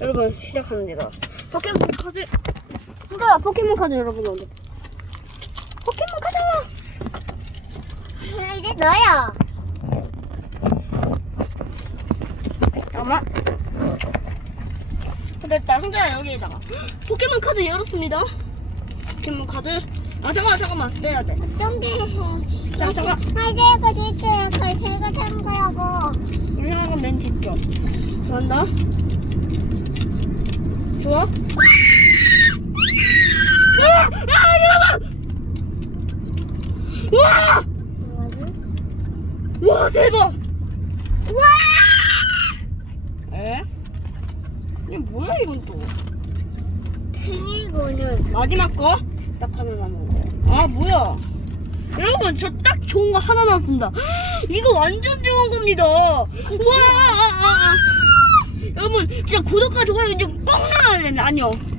여러분 시작합니다. 포켓몬 카드. 누가 포켓몬 카드 여러분 오늘. 포켓몬 카드. 이제 너야. 잠깐만. 됐다. 상자야 여기에다가 포켓몬 카드 열었습니다. 포켓몬 카드. 아 잠깐만 잠깐만 빼야 돼. 어떤 게? 자 잠깐. 하이데가 뒤쪽에 걸 제가 찬 거라고. 우리 형아가 맨 뒤쪽. 잘한다. 좋아. 아, 아. 와, 와 대박. 우와! 에? 이게 뭐야 이건 또? 생일고는 마지막 거? 딱 하나 남은 거. 아 뭐야? 여러분 저 딱 좋은 거 하나 나왔습니다. 이거 완전 좋은 겁니다. 와! 아, 아, 아. 여러분 진짜 구독과 좋아요 이제 꼭 눌러 야 되네. 아니요.